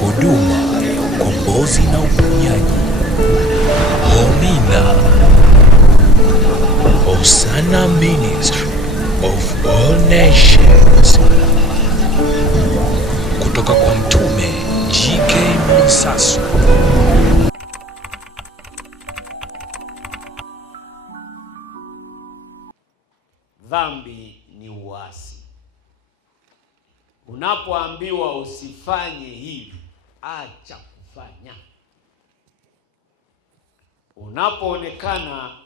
huduma ya ukombozi na uponyaji. Homina Hosanna Ministry of All Nations, kutoka kwa Mtume G.K. Mwansasu. Dhambi ni uasi. Unapoambiwa usifanye hivi, acha kufanya. Unapoonekana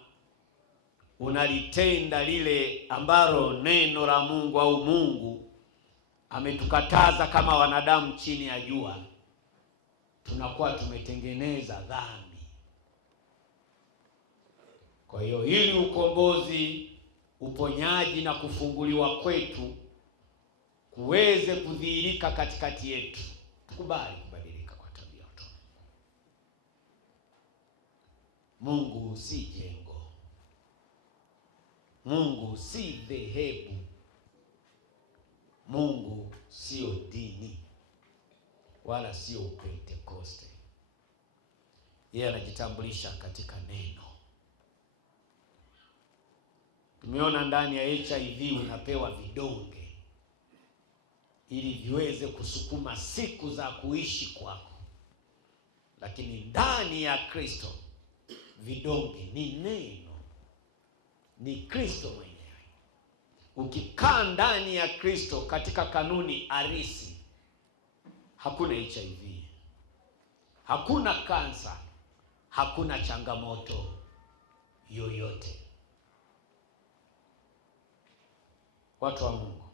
unalitenda lile ambalo neno la Mungu au Mungu ametukataza kama wanadamu chini ya jua, tunakuwa tumetengeneza dhambi. Kwa hiyo ili ukombozi, uponyaji na kufunguliwa kwetu kuweze kudhihirika katikati yetu, tukubali kubadilika kwa tabia yetu. Mungu si jengo, Mungu si dhehebu, Mungu sio dini wala sio Pentekoste. Yeye anajitambulisha katika neno. Tumeona ndani ya HIV unapewa vidonge ili viweze kusukuma siku za kuishi kwako, lakini ndani ya Kristo vidonge ni neno, ni Kristo mwenyewe. Ukikaa ndani ya Kristo katika kanuni arisi, hakuna HIV, hakuna kansa, hakuna changamoto yoyote. Watu wa Mungu,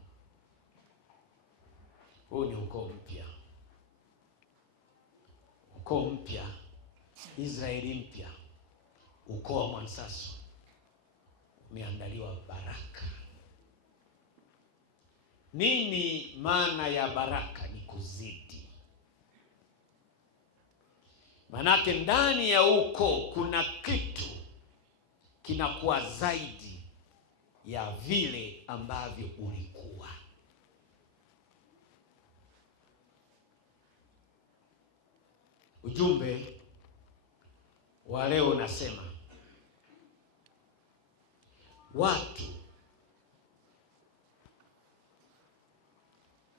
huu ni ukoo mpya, ukoo mpya, Israeli mpya, ukoo wa Mwansasu umeandaliwa baraka. Nini maana ya baraka? Ni kuzidi. Manake ndani ya ukoo kuna kitu kinakuwa zaidi ya vile ambavyo ulikuwa. Ujumbe wa leo unasema watu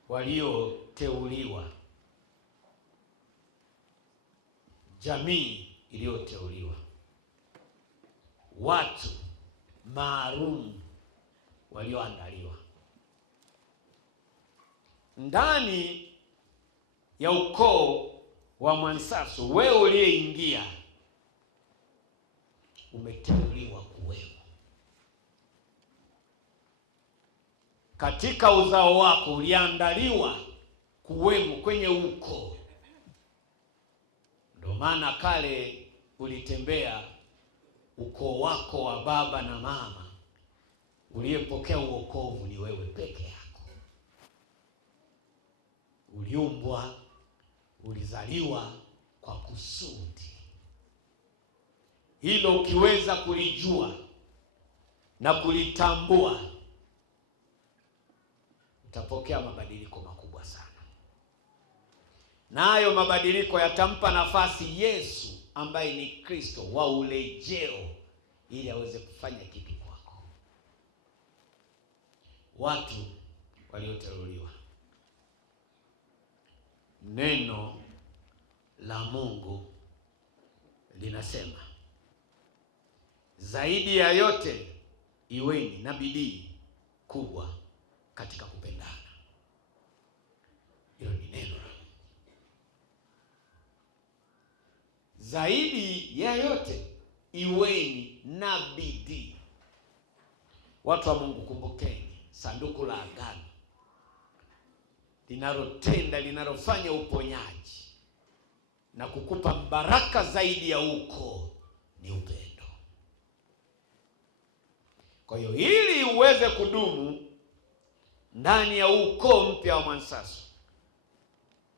walioteuliwa, jamii iliyoteuliwa, watu maalum walioandaliwa ndani ya ukoo wa Mwansasu. Wewe uliyeingia umeteuliwa kuwepo katika uzao wako, uliandaliwa kuwemo kwenye ukoo. Ndio maana kale ulitembea ukoo wako wa baba na mama, uliyepokea uokovu ni wewe peke yako. Uliumbwa, ulizaliwa kwa kusudi. Hilo ukiweza kulijua na kulitambua, utapokea mabadiliko makubwa sana. Na hayo mabadiliko yatampa nafasi Yesu ambaye ni Kristo wa urejeo, ili aweze kufanya kitu kwako. Watu walioteuliwa. Neno la Mungu linasema, zaidi ya yote iweni na bidii kubwa katika kupendana. Hilo ni neno la Mungu. Zaidi ya yote iweni na bidii. Watu wa Mungu, kumbukeni sanduku la agano linalotenda, linalofanya uponyaji na kukupa baraka zaidi ya ukoo ni upendo. Kwa hiyo ili uweze kudumu ndani ya ukoo mpya wa Mwansasu,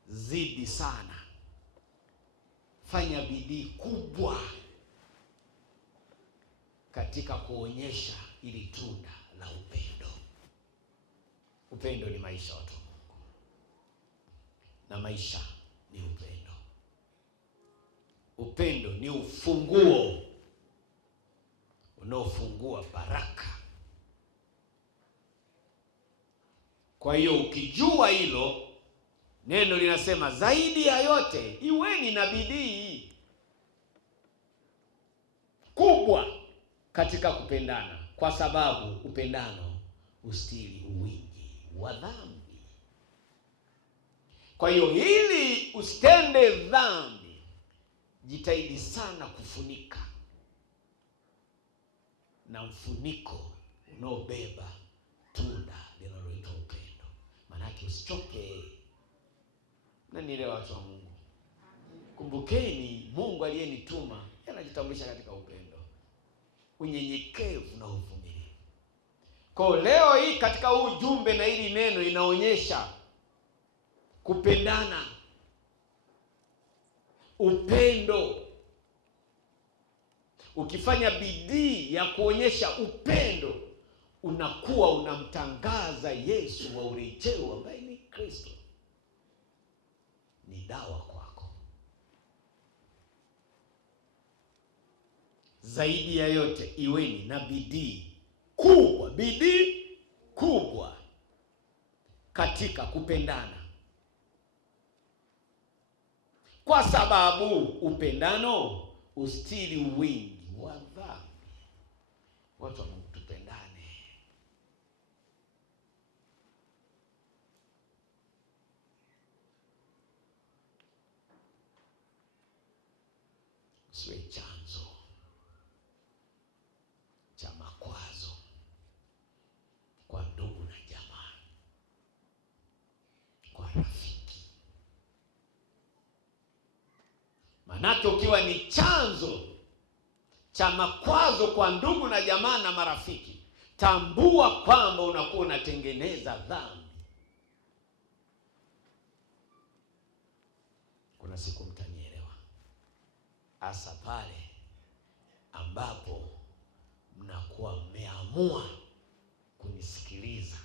zidi sana, fanya bidii kubwa katika kuonyesha ili tunda la upendo. Upendo ni maisha, watu wa Mungu, na maisha ni upendo. Upendo ni ufunguo unaofungua baraka. Kwa hiyo ukijua hilo, neno linasema zaidi ya yote iweni na bidii kubwa katika kupendana, kwa sababu upendano ustiri uwingi wa dhambi. Kwa hiyo ili usitende dhambi, jitahidi sana kufunika na mfuniko unaobeba tunda linaloitwa upendo. Maanake usichoke. Na nile watu wa Mungu, kumbukeni Mungu aliyenituma anajitambulisha katika upendo, unyenyekevu na uvumilivu. Kwa leo hii katika huu ujumbe na hili neno inaonyesha kupendana, upendo. Ukifanya bidii ya kuonyesha upendo, unakuwa unamtangaza Yesu wa urejeo ambaye ni Kristo. Ni dawa kwako. Zaidi ya yote iweni na bidii kubwa katika kupendana, kwa sababu upendano ustiri wingi wa dhambi. Watu wa Mungu, tupendane. Usiwe chanzo cha makwazo kwa ndugu na jamaa, kwa rafiki. Manake ukiwa ni chanzo cha makwazo kwa ndugu na jamaa na marafiki, tambua kwamba unakuwa unatengeneza dhambi. Kuna siku mtanielewa, hasa pale ambapo mnakuwa mmeamua kunisikiliza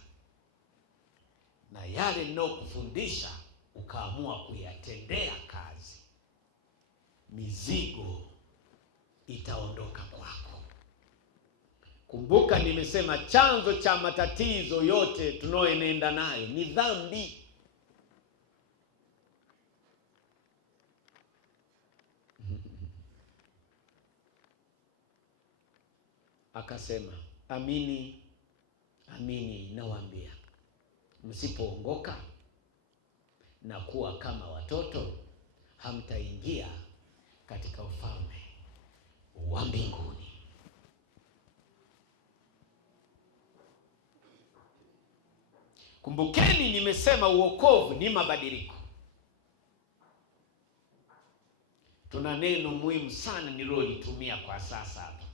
na yale ninayokufundisha ukaamua kuyatendea kazi. Mizigo itaondoka kwako. Kumbuka nimesema chanzo cha matatizo yote tunayoenenda nayo ni dhambi. Akasema, amini nawaambia, msipoongoka na kuwa kama watoto, hamtaingia katika ufalme wa mbinguni. Kumbukeni nimesema uokovu ni mabadiliko. Tuna neno muhimu sana nililolitumia kwa sasa hapa,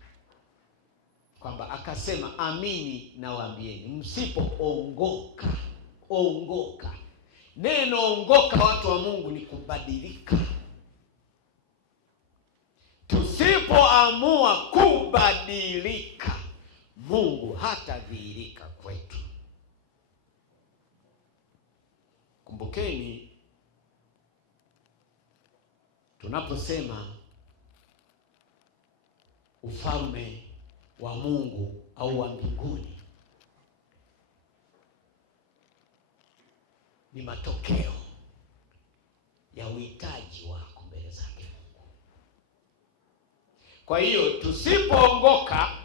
kwamba akasema amini nawaambieni, msipoongoka. Neno ongoka, watu wa Mungu, ni kubadilika. Tusipoamua kubadilika, Mungu hatadhihirika kwetu. Kumbukeni tunaposema ufalme wa Mungu au wa mbinguni, ni matokeo ya uhitaji wako mbele zake Mungu. Kwa hiyo tusipoongoka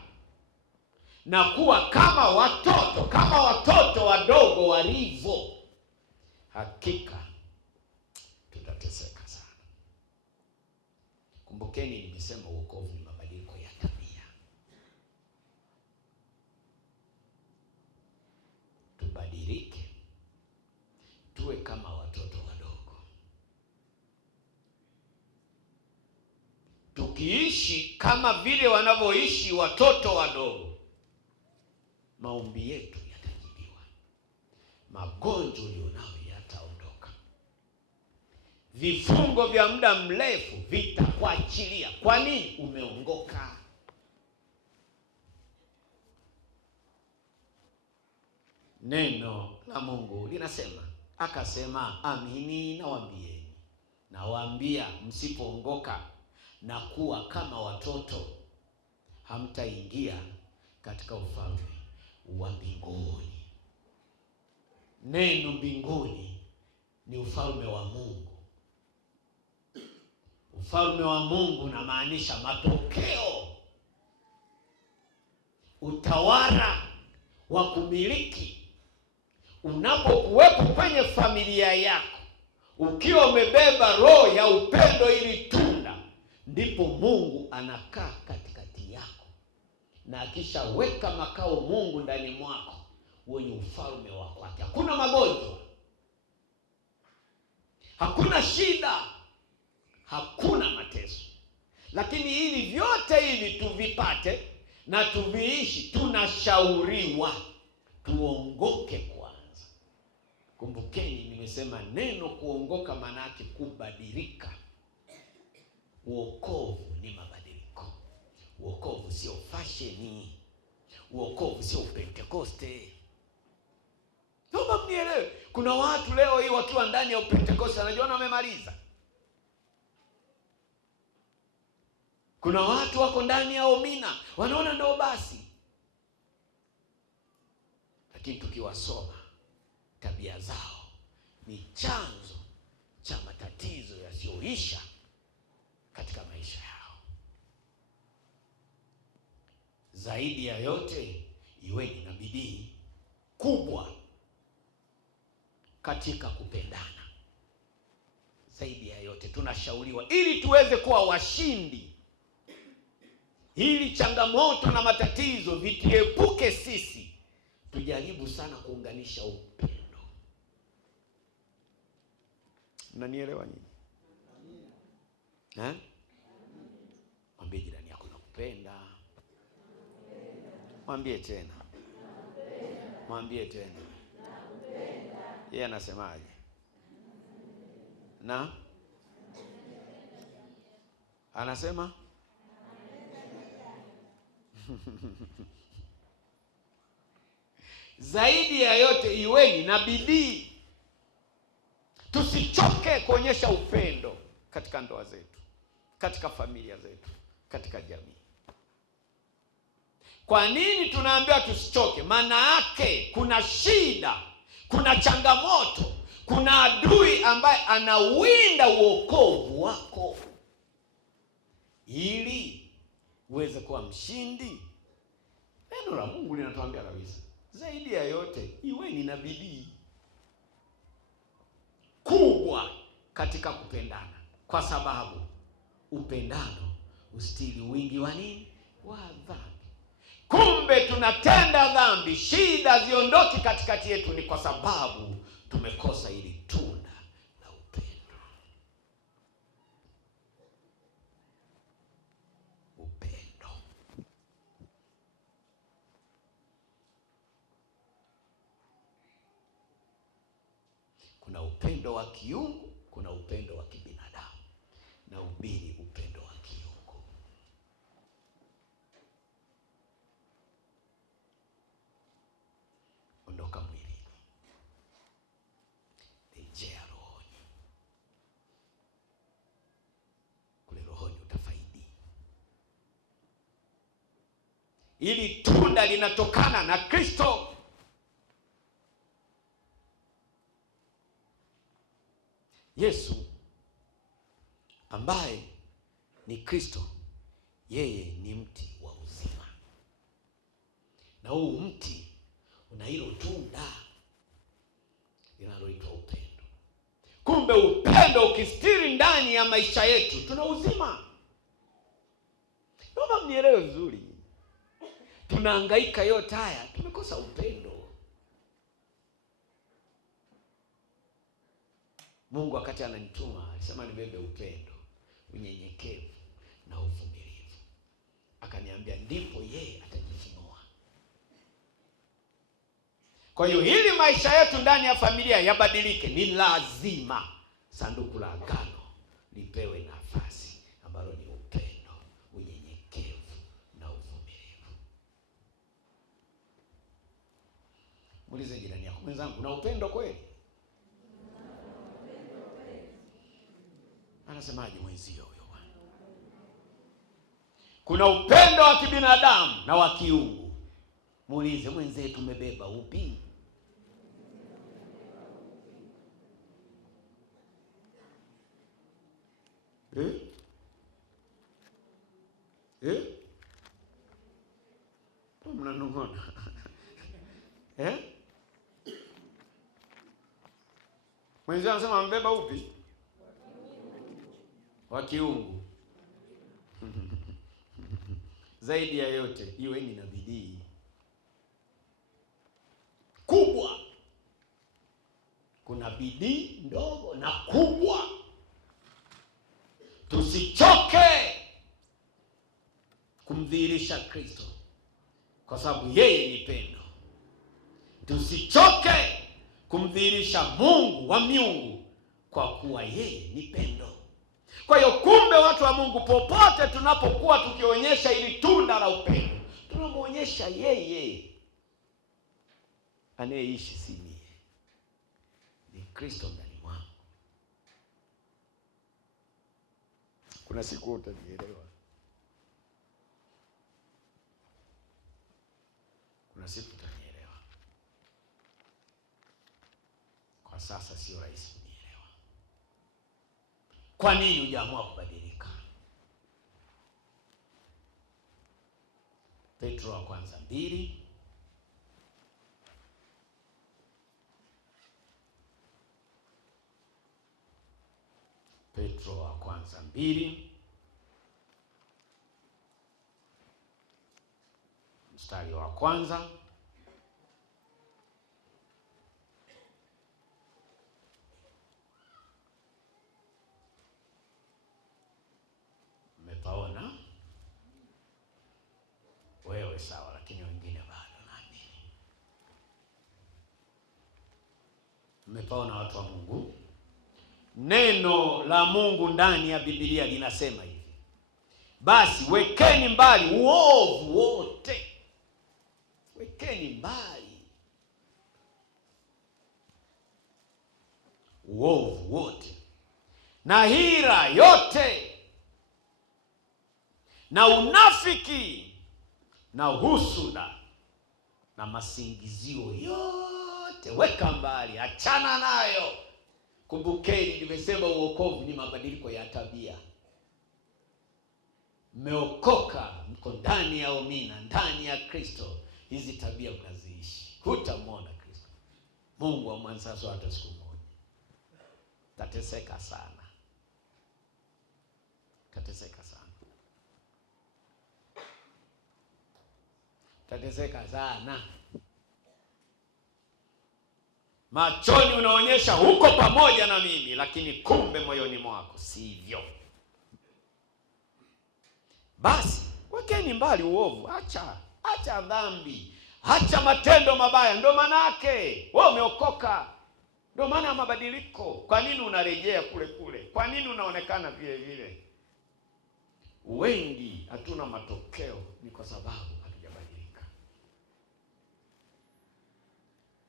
na kuwa kama watoto wadogo walivyo, hakika tutateseka sana. Kumbukeni nimesema wokovu ni mabadiliko ya tabia. Tubadilike, tuwe kama watoto wadogo. Tukiishi kama vile wanavyoishi watoto wadogo, maombi yetu yatajibiwa, magonjwa ulionayo yataondoka, vifungo vya muda mrefu vitakuachilia. Kwa nini? Umeongoka. Neno la Mungu linasema, akasema amini nawaambieni, Nawaambia, msipoongoka na kuwa kama watoto, hamtaingia katika ufalme wa mbinguni. Neno mbinguni ni ufalme wa Mungu. Ufalme wa Mungu unamaanisha matokeo, utawala wa kumiliki. Unapokuwepo kwenye familia yako, ukiwa umebeba roho ya upendo, ili tunda, ndipo Mungu anakaa katikati yako, na akishaweka makao Mungu ndani mwako, wenye ufalme wa kwake. Hakuna magonjwa, hakuna shida, hakuna mateso. Lakini ili vyote hivi tuvipate na tuviishi, tunashauriwa tuongoke kwanza. Kumbukeni, nimesema neno kuongoka maana yake kubadilika. Uokovu ni mabadiliko. Uokovu sio fasheni. Uokovu sio Pentekoste. Naomba mnielewe. Kuna watu leo hii wakiwa ndani ya Pentekoste wanajiona wamemaliza. Kuna watu wako ndani ya Omina wanaona ndio basi. Lakini tukiwasoma, tabia zao ni chanzo cha matatizo yasiyoisha katika maisha yao. Zaidi ya yote, iweni na bidii kubwa katika kupendana. Zaidi ya yote, tunashauriwa ili tuweze kuwa washindi, ili changamoto na matatizo vitiepuke sisi, tujaribu sana kuunganisha upendo. Mnanielewa nyinyi? Mwambie jirani yako nakupenda. Mwambie tena. Mwambie tena. Yeye anasemaje? Na anasema zaidi ya yote, iweni na bidii. Tusichoke kuonyesha upendo katika ndoa zetu, katika familia zetu, katika jamii. Kwa nini tunaambiwa tusichoke? Maana yake kuna shida, kuna changamoto, kuna adui ambaye anawinda uokovu wako. Ili uweze kuwa mshindi, neno la Mungu linatuambia kabisa, zaidi ya yote iweni na bidii kubwa katika kupendana, kwa sababu upendano ustiri wingi wa nini? Wa dhambi. Kumbe tunatenda dhambi, shida ziondoki katikati yetu, ni kwa sababu tumekosa ili tunda la upendo. Upendo. Kuna upendo wa kiungu, kuna upendo wa kibinadamu. Na hubiri upendo wa kiungu. Ondoka mwilini, rejea rohoni. Kule rohoni utafaidi. Ili tunda linatokana na Kristo. Yesu ambaye ni Kristo, yeye ni mti wa uzima, na huu mti una hilo tunda linaloitwa upendo. Kumbe upendo ukistiri ndani ya maisha yetu, tuna uzima. Naomba mnielewe vizuri. Tunahangaika yote haya, tumekosa upendo. Mungu wakati ananituma alisema nibebe upendo, unyenyekevu na uvumilivu. Akaniambia ndipo yeye atajifunua. Kwa hiyo ili maisha yetu ndani ya familia yabadilike, ni lazima sanduku la agano lipewe nafasi, ambalo ni upendo, unyenyekevu na uvumilivu. Muulize jirani yako, mwenzangu, na upendo kweli? Anasemaje mwenzio huyo bwana? Kuna upendo wa kibinadamu na wa kiungu. Muulize mwenzetu, umebeba upi? Mnanong'ona. Mwenzio anasema mbeba upi? Wa kiungu. Zaidi ya yote, iweni na bidii kubwa. Kuna bidii ndogo na kubwa. Tusichoke kumdhihirisha Kristo, kwa sababu yeye ni pendo. Tusichoke kumdhihirisha Mungu wa miungu, kwa kuwa yeye ni pendo. Kwa hiyo kumbe, watu wa Mungu, popote tunapokuwa tukionyesha ili tunda la upendo, tunamwonyesha yeye anayeishi si mie, ni Kristo ndani mwangu. Kuna siku utanielewa. Kuna siku utanielewa. Kwa sasa sio rahisi kunielewa. Kwa nini hujaamua kubadilika? Petro wa kwanza 2. Petro wa kwanza 2 mstari wa kwanza. Mmepaona? Wewe sawa, lakini wengine bado nani? Mmepaona watu wa Mungu? Neno la Mungu ndani ya Biblia linasema hivi: basi wekeni mbali uovu wote. Wekeni mbali uovu wote na hila yote na unafiki na husuda na masingizio yote. Weka mbali, achana nayo. Kumbukeni, nimesema uokovu ni mabadiliko ya tabia. Mmeokoka, mko ndani ya umina, ndani ya Kristo. Hizi tabia mnaziishi. Hutamwona Kristo. Mungu wa mwanzazo hata siku moja. Tateseka sana. Tateseka sana. Tateseka sana. Machoni unaonyesha huko pamoja na mimi, lakini kumbe moyoni mwako sivyo. Basi wekeni mbali uovu, acha dhambi, acha matendo mabaya. Ndio maana yake wewe umeokoka, ndio maana ya mabadiliko. Kwa nini unarejea kule kule? Kwa nini unaonekana vile vile? Wengi hatuna matokeo, ni kwa sababu hatujabadilika.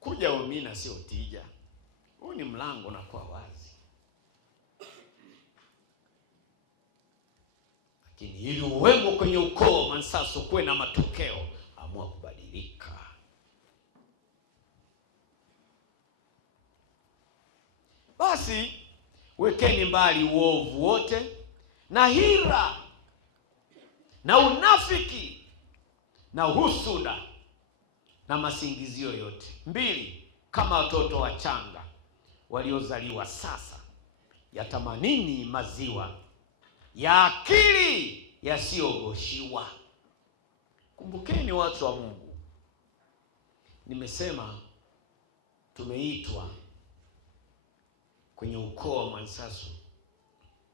Kuja umina sio tija. Huu ni mlango unakuwa wazi. Lakini ili uwemo kwenye ukoo Mansaso kuwe na matokeo, amua kubadilika. Basi wekeni mbali uovu wote na hila na unafiki na husuda na masingizio yote. 2, kama watoto wachanga waliozaliwa sasa, yatamanini maziwa ya akili yasiyogoshiwa. Kumbukeni watu wa Mungu, nimesema tumeitwa kwenye ukoo wa Mansaso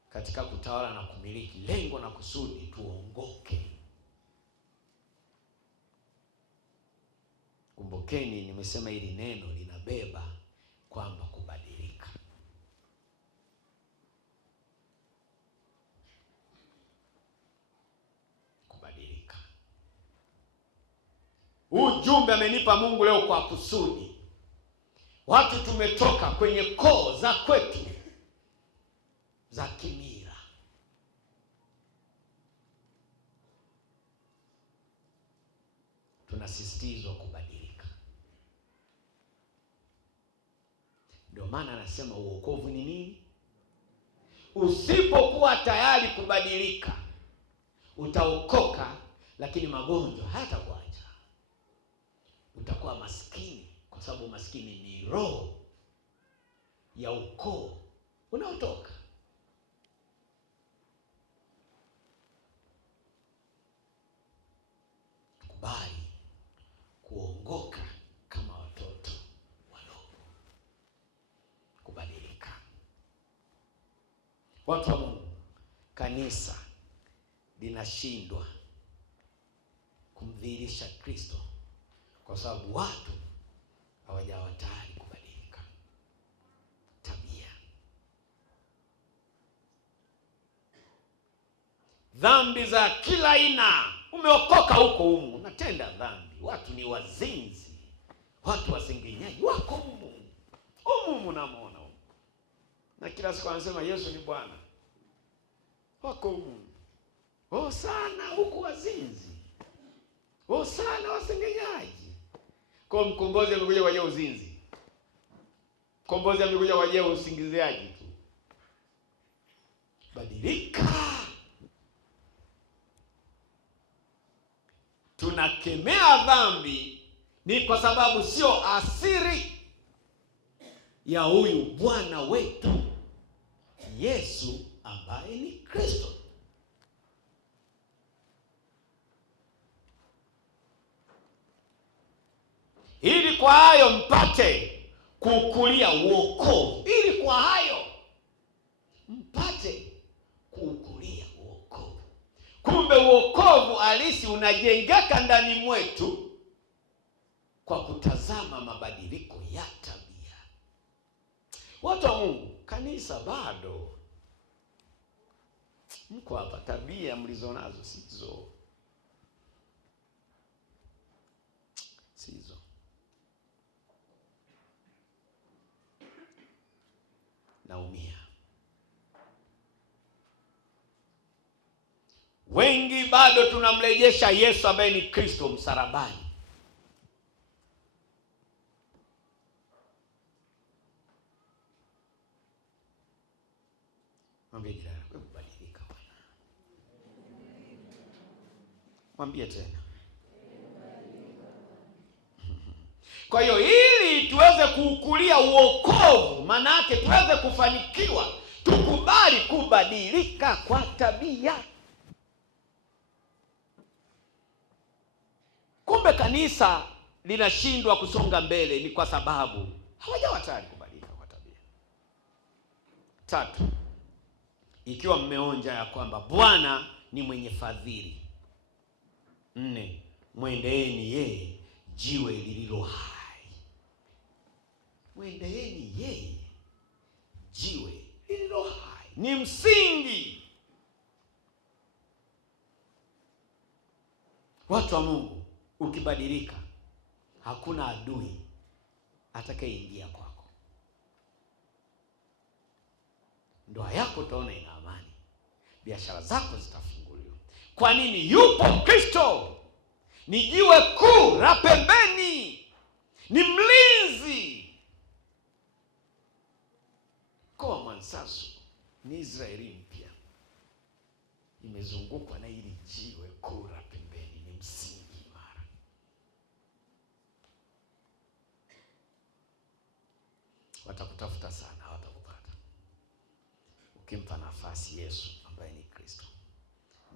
katika kutawala na kumiliki. Lengo na kusudi tuongoke. Kumbukeni nimesema hili neno linabeba kwamba kubadilika. Kubadilika. Ujumbe amenipa Mungu leo kwa kusudi. Watu tumetoka kwenye koo za kwetu za kimila, tunasisitizwa kubadilika. Ndio maana anasema uokovu ni nini? Usipokuwa tayari kubadilika, utaokoka lakini magonjwa hayatakuacha. Utakuwa maskini, kwa sababu maskini ni roho ya ukoo unaotoka. Kubali kuongoka kama watoto wadogo, kubadilika. Watu wa Mungu, kanisa linashindwa kumdhihirisha Kristo kwa sababu watu hawajawa tayari kubadilika tabia. Dhambi za kila aina. Umeokoka huko humu unatenda dhambi. Watu ni wazinzi, watu wasengenyaji, wako humu namuona humu, na kila siku anasema Yesu ni Bwana. Wako humu sana huku, wazinzi sana, wasengenyaji. Kwa mkombozi amekuja kwa ajili ya uzinzi, mkombozi amekuja kwa ajili ya usingiziaji tu. Badilika. Tunakemea dhambi ni kwa sababu sio asili ya huyu Bwana wetu Yesu ambaye ni Kristo. Ili kwa hayo mpate kuukulia uokovu. Ili kwa hayo mpate kuukulia uokovu. Kumbe uokovu halisi unajengeka ndani mwetu kwa kutazama mabadiliko ya tabia. Watu wa Mungu, kanisa bado mko hapa, tabia mlizonazo sizo. Naumia. Wengi bado tunamrejesha Yesu ambaye ni Kristo msalabani. Mwambie jirani, kubadilika bwana. Mwambie tena. Kwa hiyo ili tuweze kuukulia uokovu, maana yake tuweze kufanikiwa, tukubali kubadilika kwa tabia. Kumbe kanisa linashindwa kusonga mbele ni kwa sababu hawajawa tayari kubadilika kwa tabia. 3, ikiwa mmeonja ya kwamba Bwana ni mwenye fadhili. 4, mwendeeni yeye, jiwe lililo hai. Mwendeeni yeye, jiwe lililo hai. Ni msingi. Watu wa Mungu, ukibadilika hakuna adui atakayeingia kwako. Ndoa yako utaona ina amani, biashara zako zitafunguliwa. Kwa nini? Yupo Kristo, ni jiwe kuu la pembeni, ni mlinzi. Kwa Mwansasu ni Israeli mpya, imezungukwa na hili jiwe kuu la pembeni, ni msingi imara. Watakutafuta sana, hawatakupata ukimpa nafasi Yesu ambaye ni Kristo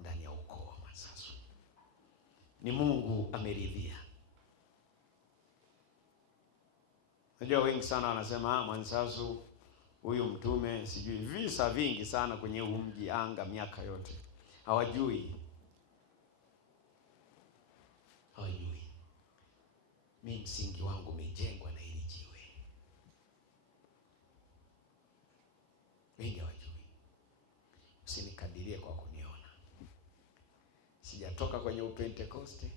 ndani ya ukoo wa Mwansasu. Ni Mungu ameridhia. Unajua wengi sana wanasema Mwansasu huyu mtume sijui, visa vingi sana kwenye huu mji anga miaka yote. Hawajui. Mimi msingi wangu umejengwa na hili jiwe. Wengi hawajui. Usinikadirie kwa kuniona. Sijatoka kwenye Upentekoste,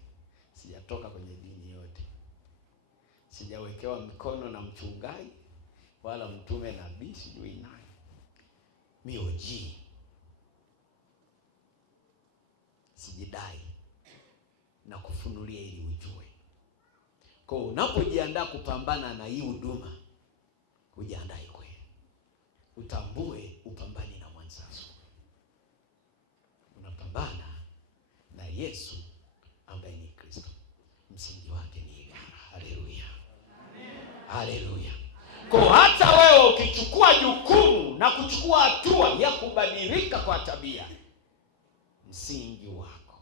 sijatoka kwenye dini yote. Sijawekewa mikono na mchungaji wala mtume, nabii, sijui nani. Mioji. Sijidai na kufunulia ili ujue. Kwa unapojiandaa kupambana na hii huduma, ujiandae kweli. Utambue upambani na mwanzazo. Unapambana na Yesu ambaye ni Kristo. Msingi wake ni imara. Haleluya. Haleluya. Kwa hata wewe ukichukua jukumu na kuchukua hatua ya kubadilika kwa tabia, msingi wako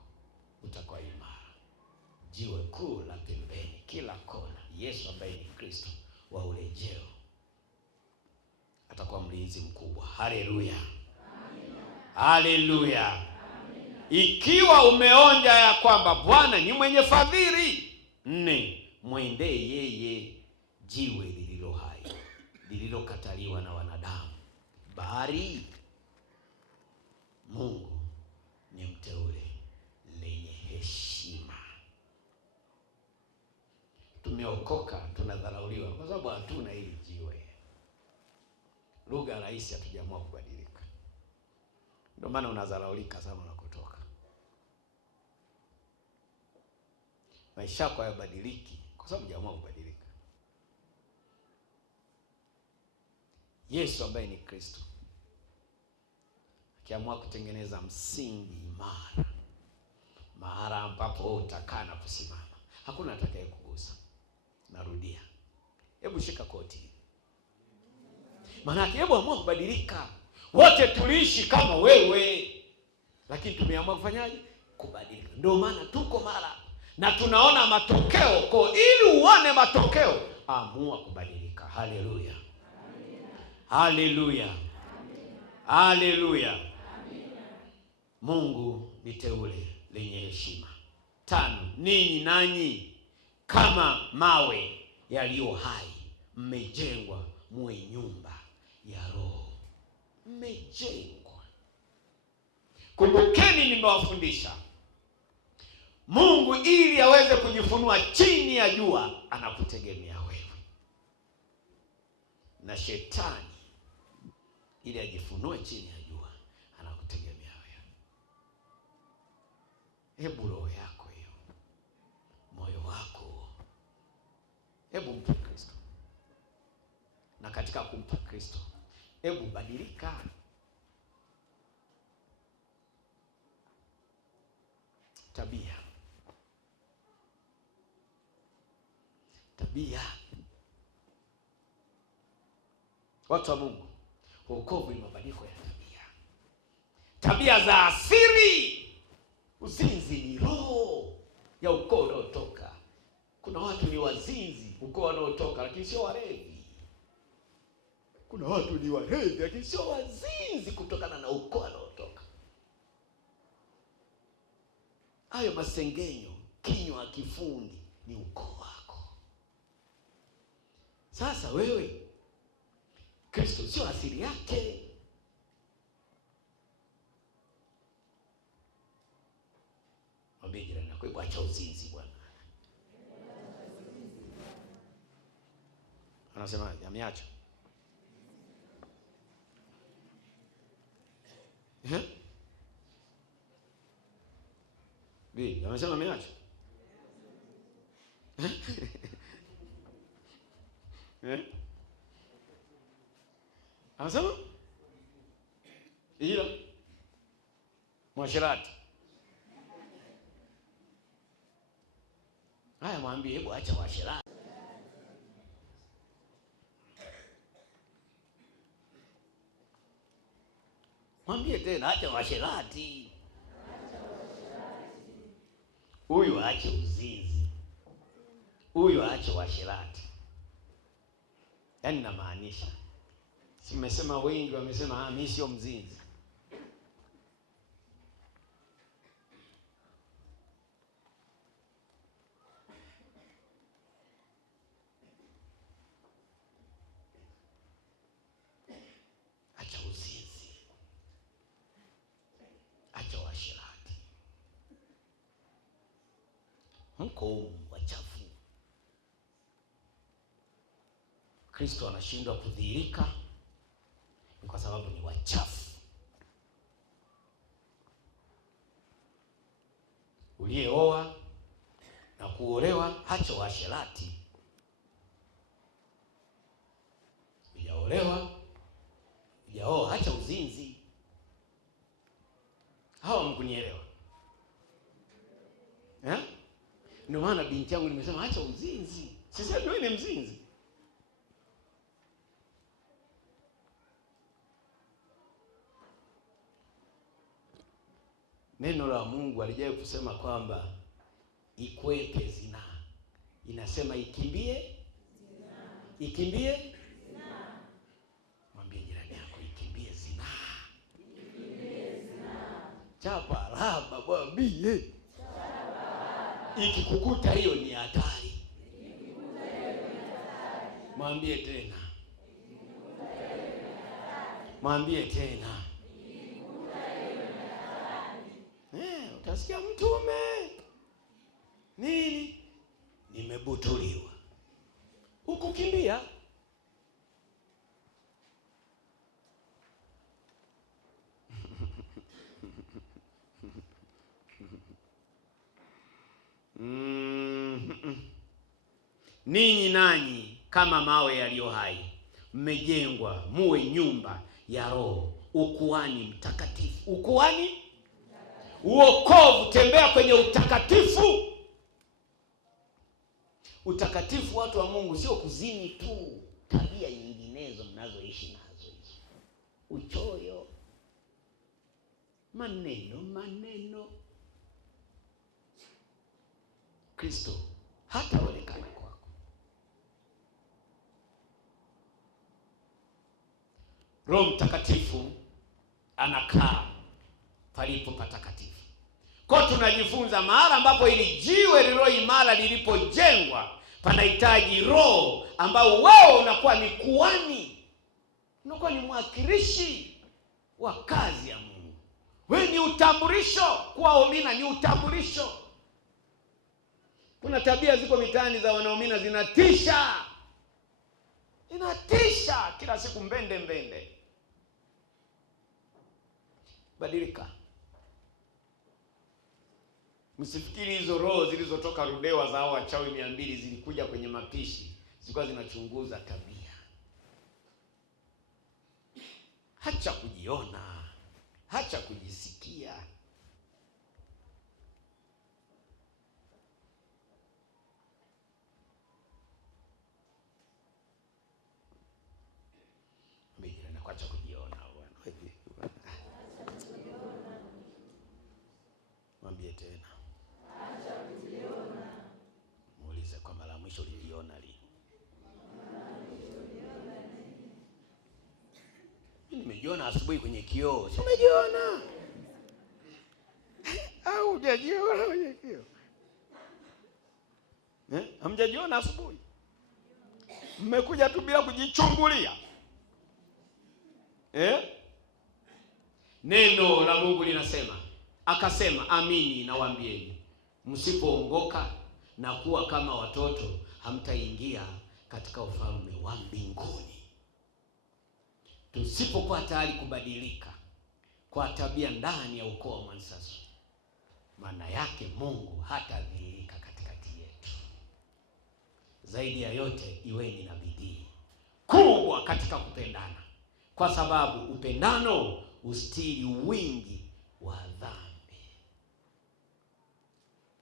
utakuwa imara. Jiwe kuu la pembeni kila kona, Yesu ambaye ni Kristo wa urejeo, atakuwa mlinzi mkubwa. Haleluya. Haleluya. Ikiwa umeonja ya kwamba Bwana ni mwenye fadhili, 4, mwendee yeye, jiwe lililo hai, lililokataliwa na wanadamu, bali Mungu ni mteule, lenye heshima. Tumeokoka, tunadharauliwa kwa sababu hatuna hili jiwe. Lugha rahisi, hatujaamua kubadilika. Ndio maana unadharaulika sana unakotoka. Maisha yako hayabadiliki kwa sababu hujaamua kubadilika. Yesu ambaye ni Kristo akiamua kutengeneza msingi imara, mahali ambapo utakaa na kusimama, hakuna atakaye kugusa. Narudia, hebu shika koti. Maana hebu amua kubadilika. Wote tuliishi kama wewe, lakini tumeamua kufanyaje? Kubadilika. Ndio maana tuko mara na tunaona matokeo. Kwa ili uone matokeo, amua kubadilika. Haleluya. Haleluya. Haleluya. Mungu ni teule lenye heshima. 5, ninyi nanyi kama mawe yaliyo hai, mmejengwa muwe nyumba ya Roho. Mmejengwa. Kumbukeni nimewafundisha, Mungu ili aweze kujifunua chini ya jua anakutegemea wewe, na shetani ili ajifunue chini ya jua anakutegemea wewe. Hebu roho yako hiyo, moyo wako, hebu mpe Kristo. Na katika kumpa Kristo, hebu badilika. Tabia. Watu wa Mungu, wokovu ni mabadiliko ya tabia. Tabia za asili. Uzinzi ni roho ya ukoo unaotoka. Kuna watu ni wazinzi ukoo wanaotoka, lakini sio walevi. Kuna watu ni walevi lakini sio wazinzi kutokana na ukoo wanaotoka. Hayo masengenyo, kinywa kifundi, ni ukoo wako. Sasa wewe, Kristo sio asili yake. Mwambie jirani yako, hebu acha uzinzi bwana. Anasema ameacha. Bibi, amesema ameacha. Anasema ila mwashirati. Haya, mwambie hebu acha mwashirati. Mwambie tena acha mwashirati. Huyu aache uzinzi. Huyu aache washirati. Yaani namaanisha, simesema wengi wamesema mimi sio mzinzi. Acha uzinzi. Acha washirati. Mko wachafu. Kristo anashindwa kudhihirika kwa sababu ni wachafu. Uliyeoa na kuolewa, acha uasherati. Hujaolewa, hujaoa, acha uzinzi. Hawa mkunielewa? Ndio maana binti yangu nimesema acha uzinzi. Sisemi wewe ni mzinzi. Neno la Mungu alijaye kusema kwamba ikwepe zinaa. Inasema ikimbie zinaa. Ikimbie zinaa. Mwambie jirani yako ikimbie zinaa. Ikimbie zinaa. Chapa laba mwambie. Ikikukuta hiyo ni hatari. Ikikukuta hiyo ni hatari. Mwambie tena. Ikikukuta hiyo ni hatari. Mwambie tena. Utasikia mtume nini? Nimebutuliwa. Ukukimbia. Ninyi nanyi kama mawe yaliyo hai, mmejengwa muwe nyumba ya Roho, ukuhani mtakatifu. Ukuhani, uokovu, tembea kwenye utakatifu. Utakatifu, watu wa Mungu, sio kuzini tu, tabia nyinginezo mnazoishi nazo hizo. Uchoyo, maneno. Kristo hataonekana kwako. Roho Mtakatifu anakaa palipo patakatifu. Kwa tunajifunza mahali ambapo ili jiwe lililo imara lilipojengwa, panahitaji roho ambao wewe unakuwa ni kuhani, unakuwa ni mwakilishi wa kazi ya Mungu. Wewe ni utambulisho. Kuwa omina ni utambulisho. Kuna tabia ziko mitaani za wanaomina zinatisha. Inatisha, kila siku mbende. Badilika. Msifikiri hizo roho zilizotoka Rudewa za hao wachawi 200 zilikuja kwenye mapishi, zilikuwa zinachunguza tabia. Hacha kujiona, hacha kujisikia. Mbona nakuacha kujiona bwana? Mwambie tena. Acha kujiona. Muulize kwa mara mwisho ulijiona lini? Nimejiona asubuhi kwenye kioo. Si umejiona? Au hujajiona kwenye kioo? Hamjajiona asubuhi? Mmekuja tu bila kujichungulia. Neno la Mungu linasema, akasema, amini nawaambieni, msipoongoka na kuwa kama watoto, hamtaingia katika ufalme wa mbinguni. Tusipokuwa tayari kubadilika kwa tabia ndani ya ukoo wa Mwansasu, maana yake Mungu hatadhihirika katikati yetu. Zaidi ya yote, iweni na bidii kubwa katika kupendana, kwa sababu upendano ustiri wingi wa dhambi.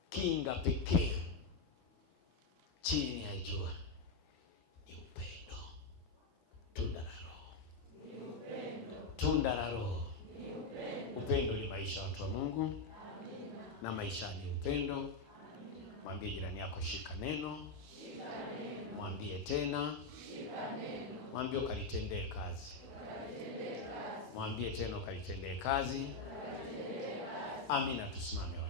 Kinga pekee chini ya jua ni upendo. Tunda la Roho ni upendo. Tunda la Roho ni upendo. Upendo ni maisha, watu wa Mungu. Amina. Na maisha ni upendo. Amina. Mwambie jirani yako, shika neno. Shika neno. Mwambie tena, shika neno. Mwambie ukalitendee kazi. Mwambie tena ukalitendee kazi. Amina. Tusimame.